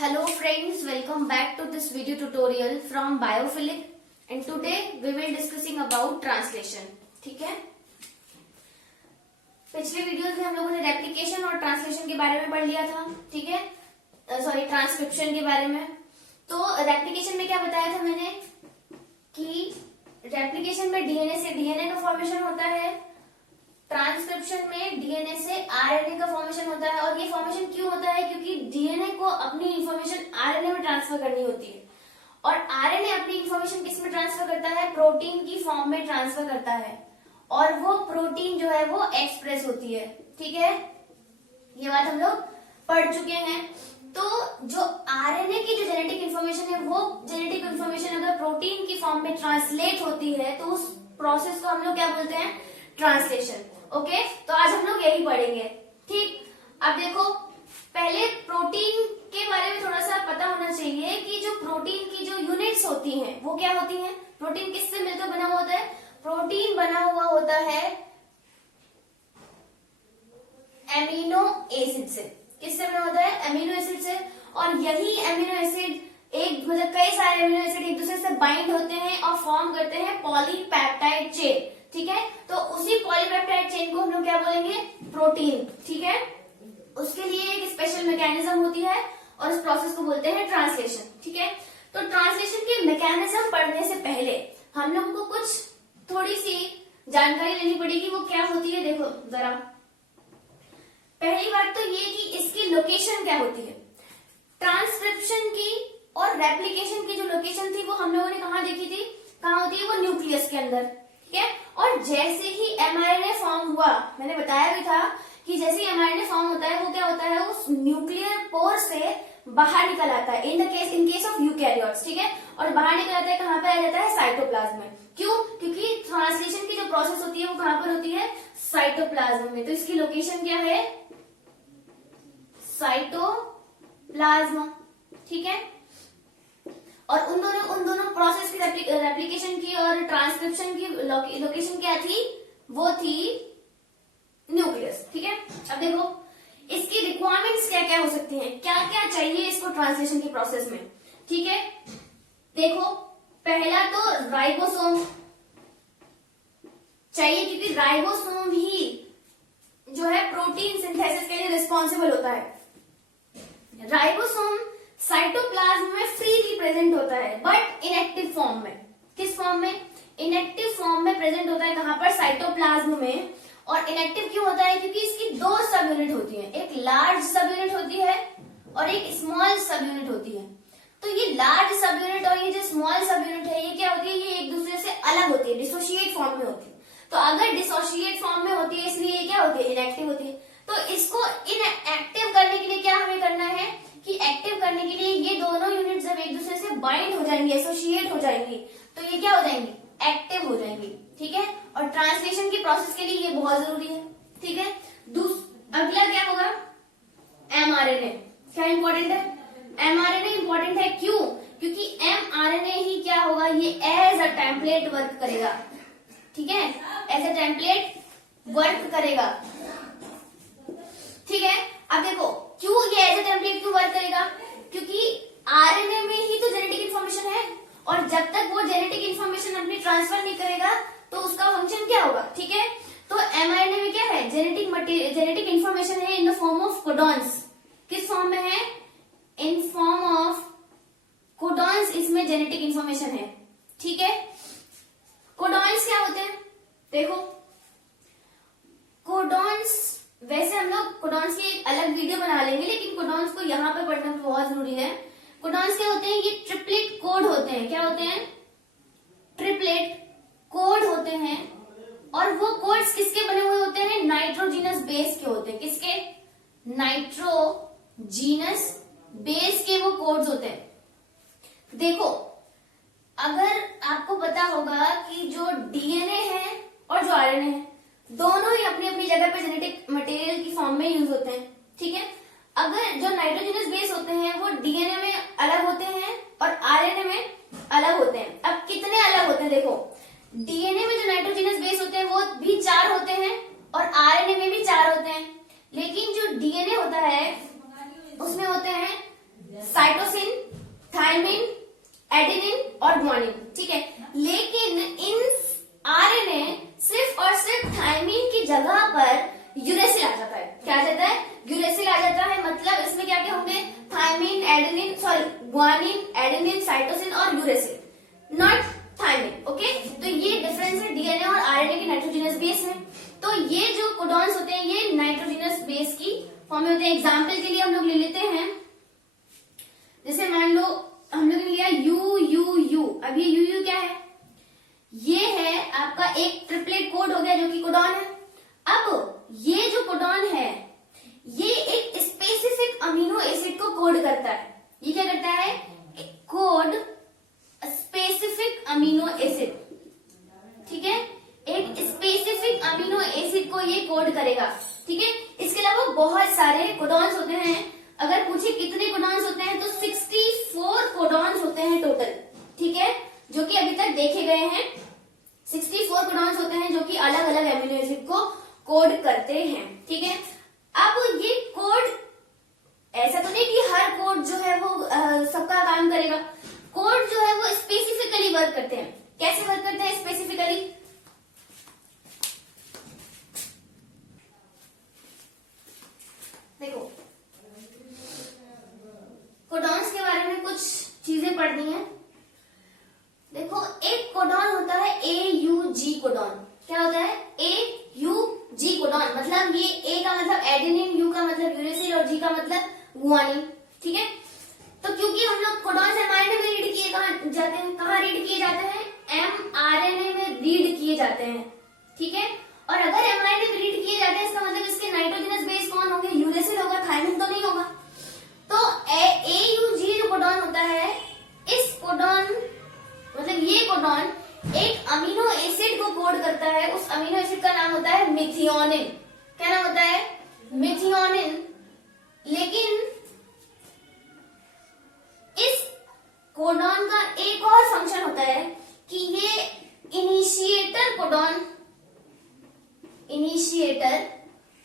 Hello friends, welcome back to this video tutorial from Biophilic and today we will discussing about translation. ठीक है, पिछले videos में हम लोगों ने रेप्लिकेशन और ट्रांसलेशन के बारे में पढ़ लिया था. ठीक है, सॉरी ट्रांसक्रिप्शन के बारे में. तो रेप्लिकेशन में क्या बताया था मैंने कि रेप्लिकेशन में डीएनए से डीएनए का फॉर्मेशन होता है, ट्रांसक्रिप्शन में डीएनए से आरएनए का फॉर्मेशन होता है. और ये फॉर्मेशन क्यों होता है? क्योंकि डीएनए को अपनी इंफॉर्मेशन आरएनए में ट्रांसफर करनी होती है और आरएनए अपनी इंफॉर्मेशन किस में ट्रांसफर करता है? प्रोटीन की फॉर्म में ट्रांसफर करता है और वो प्रोटीन जो है वो एक्सप्रेस होती है. ठीक है, ये बात हम लोग पढ़ चुके हैं. तो जो आरएनए की जो जेनेटिक इंफॉर्मेशन है वो जेनेटिक इंफॉर्मेशन अगर प्रोटीन की फॉर्म में ट्रांसलेट होती है तो उस प्रोसेस को हम लोग क्या बोलते हैं? ट्रांसलेशन. ओके, तो आज हम लोग यही पढ़ेंगे. ठीक, अब देखो पहले प्रोटीन के बारे में थोड़ा सा पता होना चाहिए कि जो प्रोटीन की जो यूनिट्स होती हैं वो क्या होती हैं. प्रोटीन किससे मिलकर बना हुआ होता है? प्रोटीन बना हुआ होता है एमिनो एसिड से. किससे बना होता है? एमिनो एसिड से. और यही एमिनो एसिड कई सारे एमिनो एसिड एक दूसरे से बाइंड होते हैं और फॉर्म करते हैं पॉलीपेप्टाइड चेन. ठीक है, तो उसी पॉलीपेप्टाइड चेन को हम लोग क्या बोलेंगे? प्रोटीन. ठीक है, उसके लिए एक स्पेशल मैकेनिज्म होती है और इस प्रोसेस को बोलते हैं ट्रांसलेशन. ठीक है, तो ट्रांसलेशन की मैकेनिज्म पढ़ने से पहले हम लोग को कुछ थोड़ी सी जानकारी लेनी पड़ेगी. वो क्या होती है देखो जरा. पहली बात तो ये कि इसकी लोकेशन क्या होती है. ट्रांसक्रिप्शन की और रेप्लिकेशन की जो लोकेशन थी वो हम लोगों ने कहा देखी थी. कहाँ होती है? वो न्यूक्लियस के अंदर. ठीक है, और जैसे ही एमआरएनए फॉर्म हुआ, मैंने बताया भी था कि जैसे ही एमआरएनए फॉर्म होता है वो क्या होता है? उस न्यूक्लियर पोर से बाहर निकल आता है इन केस ऑफ यूकैरियोट्स. ठीक है, और बाहर निकल आता है कहाँ पे? आ जाता है साइटोप्लाज्म में. क्यों? क्योंकि ट्रांसलेशन की जो प्रोसेस होती है वो कहाँ पर होती है? साइटोप्लाज्म में. तो इसकी लोकेशन क्या है? साइटोप्लाज्म. ठीक है, और उन दोनों प्रोसेस की रेप्लिकेशन की और ट्रांसक्रिप्शन की लोकेशन क्या थी? वो थी न्यूक्लियस. ठीक है, अब देखो इसकी रिक्वायरमेंट्स क्या क्या हो सकती हैं, क्या क्या चाहिए इसको ट्रांसलेशन की प्रोसेस में. ठीक है, देखो पहला तो राइबोसोम चाहिए क्योंकि राइबोसोम ही जो है प्रोटीन सिंथेसिस के लिए रिस्पॉन्सिबल होता है. राइबोसोम साइटोप्लाज्म में फ्रीली प्रेजेंट होता है बट इनएक्टिव फॉर्म में. किस फॉर्म में? इनएक्टिव फॉर्म में प्रेजेंट होता है. कहां पर? साइटोप्लाज्म में. और इनएक्टिव क्यों होता है? क्योंकि इसकी दो सब यूनिट होती है. एक लार्ज सब यूनिट होती है और एक स्मॉल सब यूनिट होती है. तो ये लार्ज सब यूनिट और ये जो स्मॉल सब यूनिट है ये क्या होती है? ये एक दूसरे से अलग होती है, डिसोशिएट फॉर्म में होती है. तो अगर डिसोशिएट फॉर्म में होती है इसलिए ये क्या होती है? इनएक्टिव होती है. तो इसको इनएक्टिव करने के लिए क्या हमें करना है कि एक्टिव करने के लिए ये दोनों यूनिट जब एक दूसरे से बाइंड हो जाएंगी, एसोसिएट हो जाएंगी, तो ये क्या हो जाएंगी? एक्टिव हो जाएंगी. ठीक है, और ट्रांसलेशन की प्रोसेस के लिए ये बहुत जरूरी है. ठीक है, अगला क्या होगा? एमआरएनए. क्या इंपॉर्टेंट है? एमआरएनए इंपॉर्टेंट है. क्यों? क्योंकि एमआरएनए ही क्या होगा? ये एज अ टेम्पलेट वर्क करेगा. ठीक है, एज अ टेम्पलेट वर्क करेगा. ठीक है, अब देखो क्यों ये एज ए टेम्पलेट क्यों वर्क करेगा? क्योंकि आरएनए में ही तो जेनेटिक इन्फॉर्मेशन है और जब तक वो जेनेटिक इन्फॉर्मेशन अपनी ट्रांसफर नहीं करेगा तो उसका फंक्शन क्या होगा? ठीक है, तो एमआरएनए में क्या है? जेनेटिक इन्फॉर्मेशन है in the form of codons. किस फॉर्म में है? इन फॉर्म ऑफ कोडॉन्स इसमें जेनेटिक इन्फॉर्मेशन है. ठीक है, कोडॉन्स क्या होते हैं? देखो कोडॉन्स, वैसे हम लोग कोडॉन्स की एक अलग वीडियो बना लेंगे लेकिन कोडॉन्स को यहाँ पे पढ़ना बहुत जरूरी है. कोडॉन्स क्या होते हैं? ये ट्रिपलेट कोड होते हैं. क्या होते हैं? ट्रिपलेट कोड होते हैं. और वो कोड्स किसके बने हुए होते हैं? नाइट्रोजीनस बेस के होते हैं. किसके? नाइट्रोजीनस बेस के वो कोड्स होते हैं. देखो अगर आपको पता होगा कि जो डीएनए है और जो आरएनए है दोनों ही अपनी अपनी जगह पे जेनेटिक मटेरियल की फॉर्म में यूज होते हैं. ठीक है, अगर जो नाइट्रोजनस बेस होते हैं वो डीएनए में अलग होते हैं और आरएनए में अलग होते हैं. अब कितने अलग होते हैं? देखो डीएनए में जो नाइट्रोजनस बेस होते हैं वो भी 4 होते हैं और आरएनए में भी 4 होते हैं. लेकिन जो डीएनए होता है उसमें होते हैं साइटोसिन, थायमिन, एडेनिन और ग्वानिन, ठीक है। लेकिन इन आरएनए सिर्फ और सिर्फ थायमिन की जगह पर यूरेसिल आ जाता है। क्या आ जाता है? यूरेसिल आ जाता है। मतलब इसमें क्या क्या होंगे? Thymine, adenine, sorry guanine, adenine, cytosine और यूरेसिल, नॉट थायमिन। ओके, तो ये डिफरेंस है डीएनए और आरएनए के नाइट्रोजनस बेस में। तो ये जो कोडॉन्स होते हैं ये नाइट्रोजनस बेस की फॉर्म में होते हैं। एग्जाम्पल के लिए हम लोग ले लेते हैं, जैसे मान लो हम लोग ने लिया यू यू यू। अब ये यू यू क्या है? ये है आपका एक ट्रिपलेट कोड हो गया जो कि कोडॉन है। अब ये जो कोडॉन है ये एक स्पेसिफिक अमीनो एसिड को कोड करता है। ये क्या करता है? कोड स्पेसिफिक अमीनो एसिड, ठीक है। एक स्पेसिफिक अमीनो एसिड को ये कोड करेगा, ठीक है। इसके अलावा बहुत सारे कोडॉन्स होते हैं। अगर पूछे कितने कोडॉन्स होते हैं तो 64 कोडॉन्स होते हैं टोटल, ठीक है, जो कि अभी तक देखे गए हैं। 64 कोडॉन्स होते हैं जो कि अलग अलग अमीनो एसिड को कोड करते हैं, ठीक है। अब ये कोड ऐसा तो नहीं कि हर कोड जो है वो सबका काम करेगा। कोड जो है वो स्पेसिफिकली वर्क करते हैं। कैसे वर्क करते हैं स्पेसिफिकली? देखो, कोडॉन्स के बारे में कुछ चीजें पढ़नी है। देखो, एक कोडॉन होता है AUG कोडॉन। क्या होता है? AUG codon. मतलब ये A का मतलब एडेनिन, U का मतलब यूरेसिल और G का मतलब गुआनिन, ठीक है। तो क्योंकि हम लोग कोडॉन्स एमआरएनए में रीड किए जाते हैं, कहाँ रीड किए जाते हैं? mRNA में रीड किए जाते हैं, ठीक है। और अगर एमआरएनए में रीड किए जाते हैं इसका मतलब इसके नाइट्रोजनस बेस कौन होंगे? यूरेसिल होगा, थायमिन तो नहीं होगा। तो AUG जो कोडॉन होता है, इस कोडॉन मतलब ये कोडॉन एक अमीनो एसिड को कोड करता है। उस अमीनो एसिड का नाम होता है मिथियोनिन। क्या नाम होता है? मिथियोनिन। लेकिन इस कोडॉन का एक और फंक्शन होता है कि ये इनिशिएटर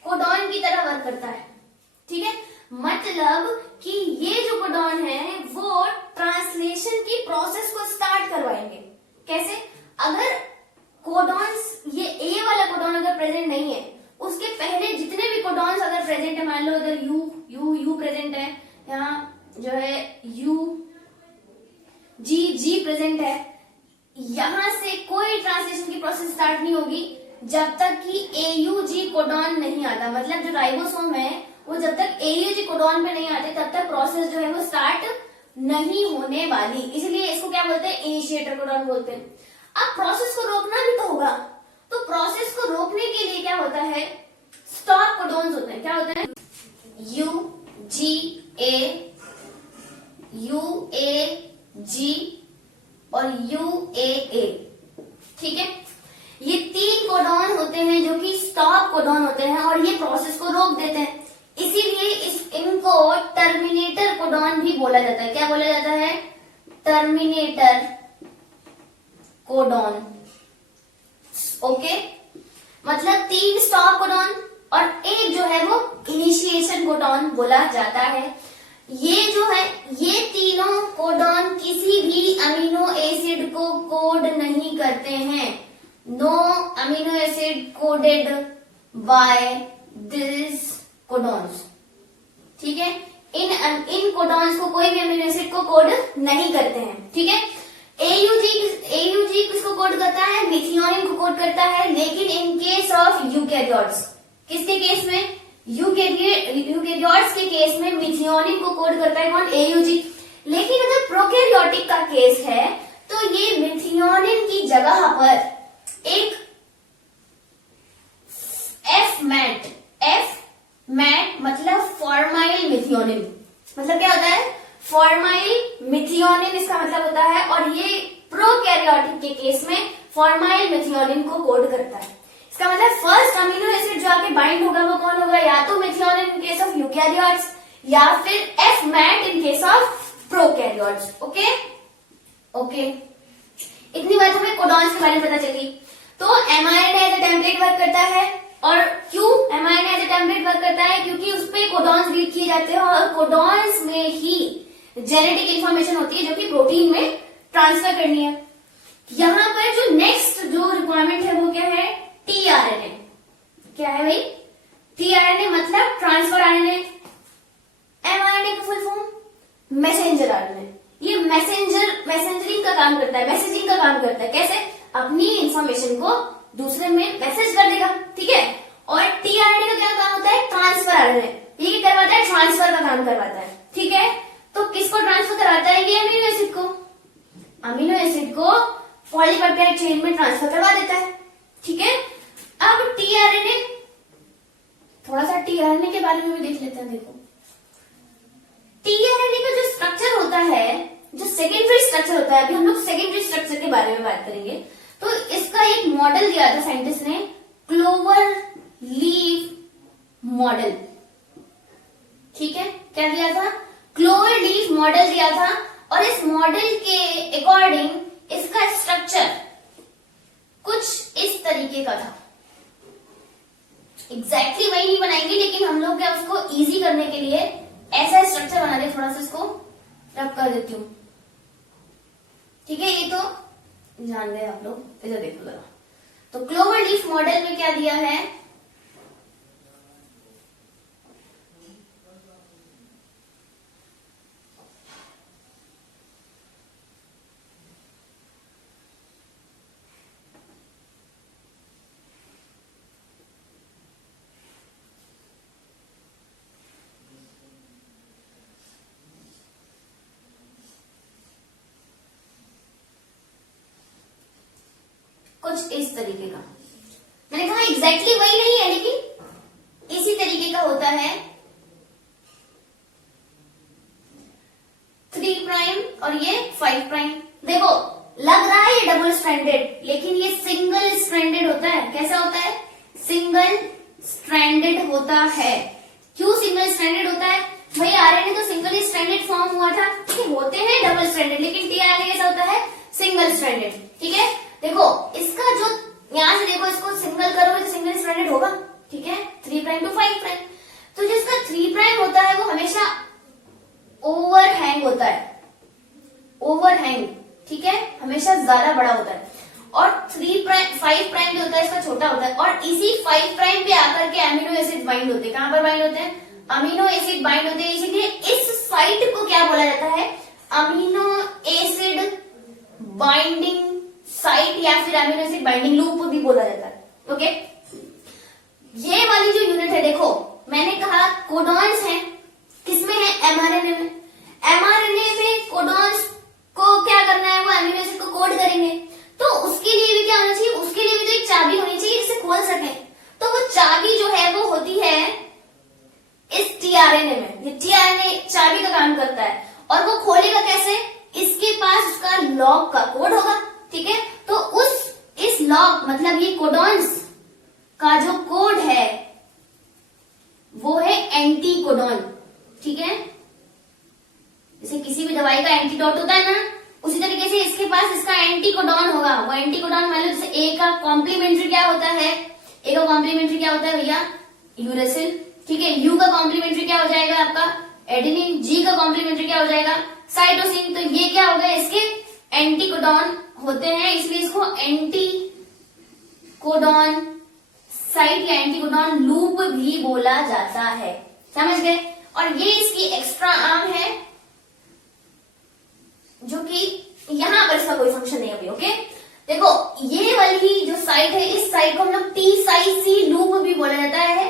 कोडॉन की तरह वर्क करता है, ठीक है। मतलब कि ये जो कोडॉन है वो ट्रांसलेशन की प्रोसेस को स्टार्ट करवाएंगे। कैसे? अगर कोडॉन्स, ये ए वाला कोडॉन अगर प्रेजेंट नहीं है, उसके पहले जितने भी कोडॉन्स अगर प्रेजेंट है, मान लो अगर यू प्रेजेंट है, यहाँ जो है जी प्रेजेंट है, यहां से कोई ट्रांसलेशन की प्रोसेस स्टार्ट नहीं होगी जब तक कि AUG कोडॉन नहीं आता। मतलब जो राइबोसोम है वो जब तक AUG कोडॉन पे नहीं आते तब तक प्रोसेस जो है वो स्टार्ट नहीं होने वाली। इसलिए इसको क्या बोलते हैं? इनिशिएटर कोडॉन बोलते हैं। अब प्रोसेस को रोकना भी तो होगा, तो प्रोसेस को रोकने के लिए क्या होता है? स्टॉप कोडॉन्स होते हैं। क्या होते हैं? UGA और UAA, ठीक है। ये 3 कोडॉन होते हैं जो कि स्टॉप कोडॉन होते हैं और ये प्रोसेस को रोक देते हैं। इसीलिए इनको टर्मिनेटर कोडॉन भी बोला जाता है। क्या बोला जाता है? Terminator codon. ओके, मतलब 3 स्टॉप कोडॉन और एक जो है वो इनिशिएशन कोडॉन बोला जाता है। ये जो है, ये तीनों कोडॉन किसी भी अमीनो एसिड को कोड नहीं करते हैं। No amino acid coded by this codons, ठीक है। इन कोडॉन्स को कोई भी अमीनो एसिड को कोड नहीं करते हैं, ठीक है। AUG किसको कोड करता है? मिथियोनिन को कोड करता है। लेकिन इन केस ऑफ यूकैरियोट्स, किसके केस में? यूकैरियोट्स के केस में मिथियोनिन को कोड करता है कौन? AUG। लेकिन अगर प्रोकैरियोटिक का केस है तो ये मिथियोनिन की जगह पर एक F-MAT मतलब फॉर्माइल मिथियोनिन। मतलब क्या होता है? फॉर्माइल मिथियोनिन इसका मतलब होता है। और ये प्रोकैरियोटिक के केस में फॉर्माइल मिथियोनिन को कोड करता है। इसका मतलब फर्स्ट अमीनो एसिड जो आके बाइंड होगा वो कौन होगा? या तो methionine in case of eukaryotes या फिर F-MAT in case of prokaryotes. Okay, इतनी बात हमें कोडॉन्स के बारे में पता चली। तो mRNA as a template work करता है। और क्यों mRNA as a template work करता है? क्योंकि उस पे कोडॉन्स रीड किए जाते हैं और कोडॉन्स में ही जेनेटिक इंफॉर्मेशन होती है जो कि प्रोटीन में ट्रांसफर करनी है। यहां पर जो नेक्स्ट जो रिक्वायरमेंट है वो क्या है, टीआरएनए। क्या है भाई, टीआरएनए मतलब ट्रांसफर आरएनए। एमआरएनए का फुल फॉर्म मैसेंजर आरएनए। ये मैसेंजरिंग का काम करता है, मैसेजिंग का काम करता है। कैसे, अपनी इंफॉर्मेशन को दूसरे में मैसेज कर देगा, ठीक है। और टीआरएनए का क्या काम होता है, ट्रांसफर आरएनए। ये क्या करवाता है, ट्रांसफर का काम करवाता है, ठीक है। तो किसको ट्रांसफर कराता है, ये अमीनो एसिड को। अमीनो एसिड को पॉलीपेप्टाइड चेन में ट्रांसफर करवा देता है, ठीक है। अब टीआरएनए, थोड़ा सा टीआरएनए के बारे में भी देख लेते हैं। देखो टीआरएनए का जो स्ट्रक्चर होता है, जो सेकेंडरी स्ट्रक्चर होता है, अभी हम लोग सेकेंडरी स्ट्रक्चर के बारे में बात करेंगे। तो इसका एक मॉडल दिया था साइंटिस्ट ने, क्लोवर लीफ मॉडल, ठीक है। क्या दिया था, क्लोवर लीफ मॉडल दिया था। और इस मॉडल के अकॉर्डिंग इसका स्ट्रक्चर कुछ इस तरीके का था। एग्जैक्टली वही नहीं बनाएंगे, लेकिन हम लोग क्या उसको इजी करने के लिए ऐसा स्ट्रक्चर बना दे। थोड़ा सा इसको रब कर देती हूँ, ठीक है। ये तो जान गए आप लोग, इधर देखो जरा। तो क्लोवर लीफ मॉडल में क्या दिया है, कुछ इस तरीके का। मैंने कहा एग्जैक्टली वही नहीं है, लेकिन इसी तरीके का होता है। 3 प्राइम और ये 5 प्राइम। देखो लग रहा है ये डबल स्ट्रैंडेड, लेकिन ये सिंगल स्ट्रैंडेड होता है। कैसा होता है, सिंगल स्ट्रैंडेड होता है। क्यों सिंगल स्ट्रैंडेड होता है भाई, आरएनए तो सिंगल स्ट्रैंडेड फॉर्म हुआ था, ठीक है। होते हैं डबल स्ट्रैंडेड, लेकिन टीआरएनए कैसा होता है, सिंगल स्ट्रैंडेड, ठीक है। देखो इसका जो यहां से देखो, इसको सिंगल करोगे तो सिंगल स्ट्रैंडेड होगा, ठीक है। 3 प्राइम टू 5 प्राइम। तो जो इसका 3 प्राइम होता है वो हमेशा ओवरहैंग होता है, ओवरहैंग, ठीक है, हमेशा ज्यादा बड़ा होता है। और 5 प्राइम जो होता है इसका छोटा होता है। और इसी 5 प्राइम पे आकर के अमीनो एसिड बाइंड होते हैं। कहां पर बाइंड होते हैं, अमीनो एसिड बाइंड होते हैं। इसीलिए इस साइट को क्या बोला जाता है, अमीनो एसिड बाइंडिंग साइट या फिर अमीनो एसिड बाइंडिंग लूप भी बोला जाता है, ओके। ये वाली जो यूनिट है, देखो मैंने कहा कोडॉन्स हैं, किसमें है, एमआरएनए में। एमआरएनए में कोडॉन्स को क्या करना है, वो अमीनो एसिड को कोड करेंगे। तो उसके लिए भी क्या होना चाहिए, उसके लिए भी तो एक चाबी होनी चाहिए जिसे खोल सके। तो वो चाबी जो है वो होती है इस टीआरएनए में। ये टीआरएनए चाबी का काम करता है। और वो खोलेगा कैसे, इसके पास उसका लॉग का कोड होगा, ठीक है। तो इस लॉग मतलब ये कोडॉन्स का जो कोड है वो है एंटी कोडॉन, ठीक है। जैसे किसी भी दवाई का एंटीडोट होता है ना, उसी तरीके से इसके पास इसका एंटी कोडॉन होगा। वो एंटी कोडॉन मान लो जैसे ए का कॉम्प्लीमेंट्री क्या होता है, ए का कॉम्प्लीमेंट्री क्या होता है भैया, यूरेसिल, ठीक है। यू का कॉम्प्लीमेंट्री क्या हो जाएगा आपका, एडेनिन। जी का कॉम्प्लीमेंट्री क्या हो जाएगा, साइटोसिन। तो ये क्या हो गया, इसके एंटी कोडॉन होते हैं, इसलिए इसको एंटी कोडॉन साइट या एंटी कोडॉन लूप भी बोला जाता है, समझ गए। और ये इसकी एक्स्ट्रा आर्म है जो कि यहां पर इसका कोई फंक्शन नहीं अभी, ओके। देखो ये वाली जो साइट है, इस साइट को हम लोग टी-साई-सी लूप भी बोला जाता है,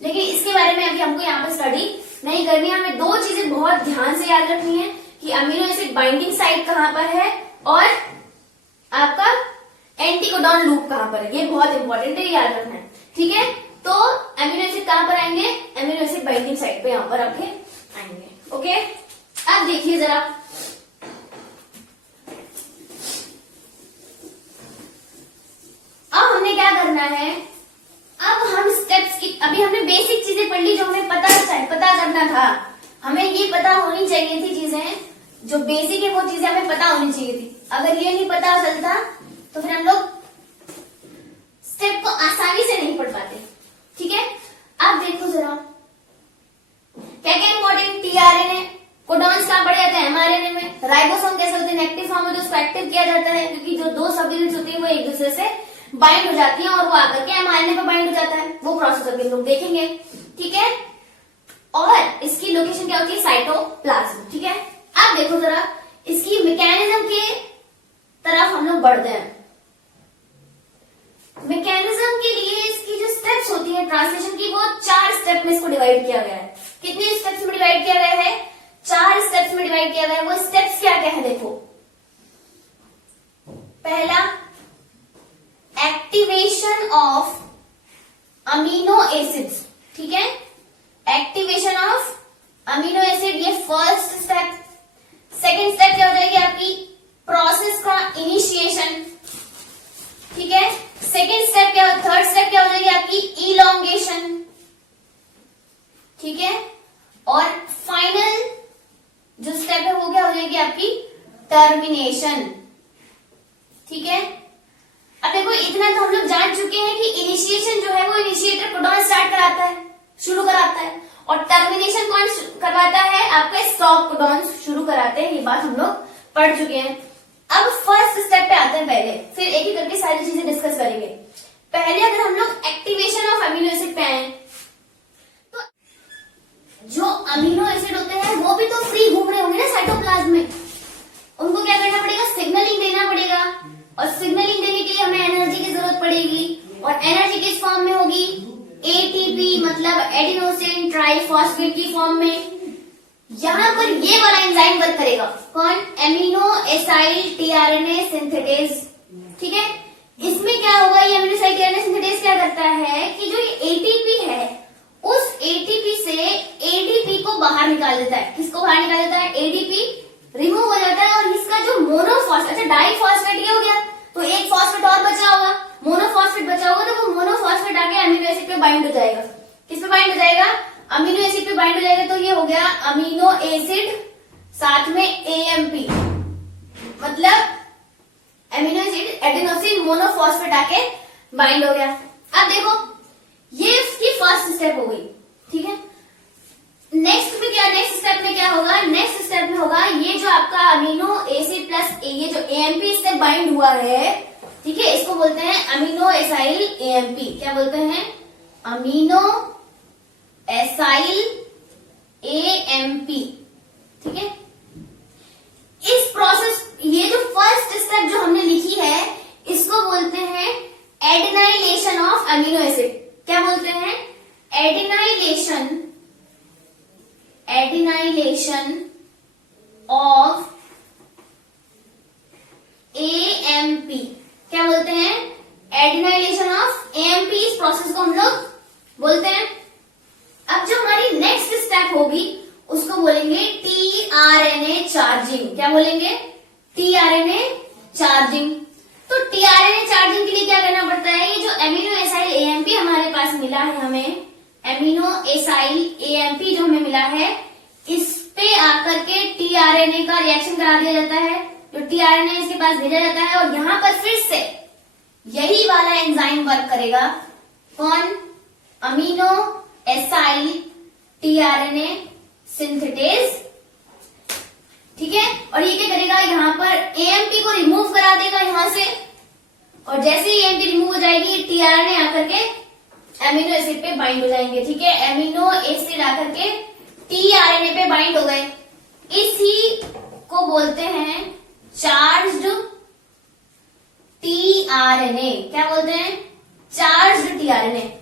लेकिन इसके बारे में अभी हमको यहाँ पर स्टडी नहीं करनी है। हमें 2 चीजें बहुत ध्यान से याद रखनी है कि अमीनो एसिड बाइंडिंग साइट कहां पर है और आपका एंटी कोडॉन लूप कहां पर है। ये बहुत इंपॉर्टेंट है, याद रखना है, ठीक है। तो अमीनो एसिड कहां पर आएंगे, अमीनो एसिड बाइंडिंग साइट पे यहां पर आपके आएंगे, ओके। अब देखिए जरा, अब हमें क्या करना है, अब हम स्टेप्स की, अभी हमने बेसिक चीजें पढ़ ली जो हमें पता करना था। हमें ये पता होनी चाहिए थी, चीजें जो बेसिक है वो चीजें हमें पता होनी चाहिए थी। अगर ये नहीं पता चलता तो फिर हम लोग स्टेप को आसानी से नहीं पढ़ पाते, ठीक है। अब देखो जरा क्या क्या इंपॉर्टेंट, टीआरएनए कोडॉन्स का कहाँ पड़े जाते हैं? एमआरएनए में। राइबोसोम कैसे होते हैं? एक्टिव फॉर्म में, तो उसको एक्टिव किया जाता है क्योंकि जो दो सब यूनिट्स होती है वो एक दूसरे से बाइंड हो जाती है और वो आकर के एमआरएनए पे बाइंड हो जाता है। वो प्रोसेस अभी हम लोग देखेंगे, ठीक है। और इसकी लोकेशन क्या होती है? साइटोप्लाज्म, ठीक है। अब देखो जरा इसकी मैकेनिज्म के तरफ हम लोग बढ़ते हैं। मैकेनिज्म के लिए इसकी जो स्टेप्स होती है ट्रांसलेशन की, वो 4 स्टेप में इसको डिवाइड किया गया है। कितने स्टेप्स में डिवाइड किया गया है? 4 स्टेप्स में डिवाइड किया गया है। वो स्टेप्स क्या क्या है देखो। पहला, एक्टिवेशन ऑफ अमीनो एसिड्स, ठीक है। एक्टिवेशन ऑफ अमीनो एसिड, ये फर्स्ट स्टेप। सेकेंड स्टेप क्या हो जाएगी आपकी? प्रोसेस का इनिशिएशन, ठीक है। सेकेंड स्टेप क्या, थर्ड स्टेप क्या हो जाएगी आपकी? इलोंगेशन, ठीक है। और फाइनल जो स्टेप है वो क्या हो जाएगी आपकी? टर्मिनेशन, ठीक है। अब देखो इतना तो हम लोग जान चुके हैं कि इनिशिएशन जो है वो इनिशिएटर कोडॉन स्टार्ट कराता है, शुरू कराता है, और टर्मिनेशन कौन करवाता है? आपके स्टॉप कोडॉन शुरू कराते हैं। ये बात हम लोग पढ़ चुके हैं। अब फर्स्ट स्टेप पे आते हैं पहले, फिर एक एक करके सारी चीजें डिस्कस करेंगे। पहले अगर हम लोग एक्टिवेशन ऑफ अमीनो एसिड पे आए, तो जो अमीनो एसिड होते हैं वो भी तो फ्री घूम रहे होंगे ना साइटोप्लाज्म में। उनको क्या करना पड़ेगा? सिग्नलिंग देना पड़ेगा, और सिग्नलिंग देने के लिए हमें एनर्जी की जरूरत पड़ेगी। और एनर्जी किस फॉर्म में होगी? एटीपी, मतलब एडिनोसिन ट्राइफॉस्फेट की फॉर्म में। यहां पर ये वाला एंजाइम वर्क करेगा। कौन? एमिनो एसाइल टीआरएनए सिंथेटेज, ठीक है। इसमें क्या होगा? ये एमिनो एसाइल टीआरएनए सिंथेटेज क्या करता है कि जो ये एटीपी है, उस एटीपी से एडीपी को बाहर निकाल देता है। किसको बाहर निकाल देता है? एडीपी रिमूव हो जाता है, और इसका जो मोनोफॉस्फेट, अच्छा डाइफॉस्फेट ये हो गया, तो एक फॉस्फेट और बचा होगा, मोनोफॉस्फेट बचा होगा, तो वो मोनोफॉस्फेट आके अमीनो एसिड पे बाइंड हो जाएगा। किस पे बाइंड हो जाएगा? अमीनो एसिड पे बाइंड हो जाएगा। तो ये हो गया अमीनो एसिड साथ में एएमपी, मतलब अमीनो एसिड एडेनोसिन मोनोफॉस्फेट आके बाइंड हो गया। अब देखो ये इसकी फर्स्ट स्टेप हो गई, ठीक है। नेक्स्ट में क्या, नेक्स्ट स्टेप में क्या होगा? नेक्स्ट स्टेप में होगा ये जो आपका अमीनो एसिड प्लस ये जो एएमपी इससे बाइंड हुआ है, ठीक है, इसको बोलते हैं अमीनो एसाइल एएमपी। क्या बोलते हैं? अमीनो एसाइल एएमपी, ठीक है। इस प्रोसेस, ये जो फर्स्ट स्टेप जो हमने लिखी है, इसको बोलते हैं एडिनाइलेशन ऑफ अमीनो एसिड। क्या बोलते हैं? Adenylation, adenylation of AMP. क्या बोलते हैं? Adenylation of AMP. इस प्रोसेस को हम लोग बोलते हैं। अब जो हमारी नेक्स्ट स्टेप होगी उसको बोलेंगे टीआरएनए चार्जिंग। क्या बोलेंगे? TRNA charging. तो टीआरएनए चार्जिंग के लिए क्या करना पड़ता है? ये जो एमिनो एसाइल एएमपी हमारे पास मिला है, हमें एमिनो एसाइल एएमपी जो हमें मिला है, इस पे आकर के टीआरएनए का रिएक्शन करा दिया जाता है। जो टीआरएनए इसके पास भेजा जाता है, और यहां पर फिर से यही वाला एंजाइम वर्क करेगा। कौन? अमीनो एसाइल टीआरएनए सिंथेटेज, ठीक है। और ये क्या करेगा? यहाँ पर एएमपी को रिमूव करा देगा यहां से, और जैसे ही एएमपी रिमूव हो जाएगी, टीआरएनए आकर के एमिनो एसिड पे बाइंड हो जाएंगे, ठीक है। एमिनो एसिड आकर के टीआरएनए पे बाइंड हो गए। इसी को बोलते हैं चार्ज्ड टीआरएनए। क्या बोलते हैं? Charged tRNA.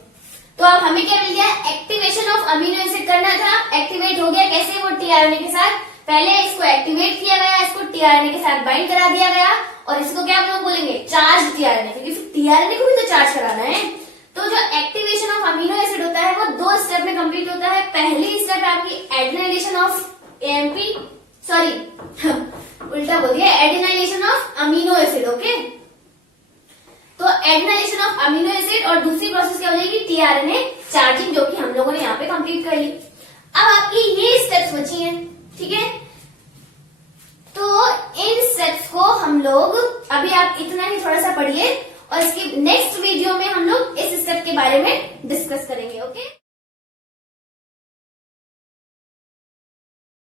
तो अब हमें क्या मिल गया? एक्टिवेशन ऑफ अमीनो एसिड करना था, एक्टिवेट हो गया। कैसे? वो टीआरएनए के साथ, पहले इसको एक्टिवेट किया गया, इसको टीआरएनए के साथ बाइंड करा दिया गया, और इसको क्या हम लोग बोलेंगे? चार्ज टीआरएनए, क्योंकि टीआरएनए को भी तो चार्ज कराना है। तो जो एक्टिवेशन ऑफ अमीनो एसिड होता है वो 2 स्टेप में कंप्लीट होता है। पहली स्टेप है आपकी एडिनाइलेशन ऑफ एएमपी, सॉरी उल्टा बोल दिया, adenylation of amino acid, okay. तो एडिनाइलेशन ऑफ अमीनो एसिड, और दूसरी प्रोसेस क्या हो जाएगी? टीआरएनए चार्जिंग, जो कि हम लोगों ने यहाँ पे कंप्लीट कर ली। अब आपकी